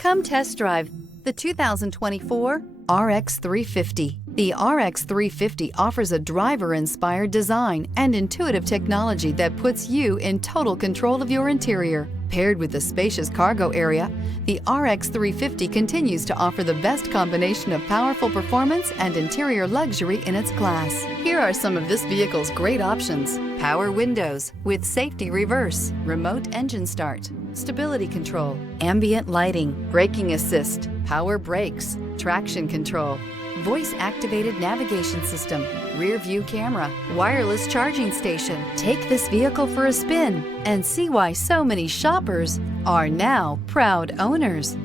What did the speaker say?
Come test drive the 2024 RX 350. The RX 350 offers a driver-inspired design and intuitive technology that puts you in total control of your interior. Paired with a spacious cargo area, the RX 350 continues to offer the best combination of powerful performance and interior luxury in its class. Here are some of this vehicle's great options: power windows with safety reverse, remote engine start, stability control, ambient lighting, braking assist, power brakes, traction control, voice-activated navigation system, rear view camera, wireless charging station. Take this vehicle for a spin and see why so many shoppers are now proud owners.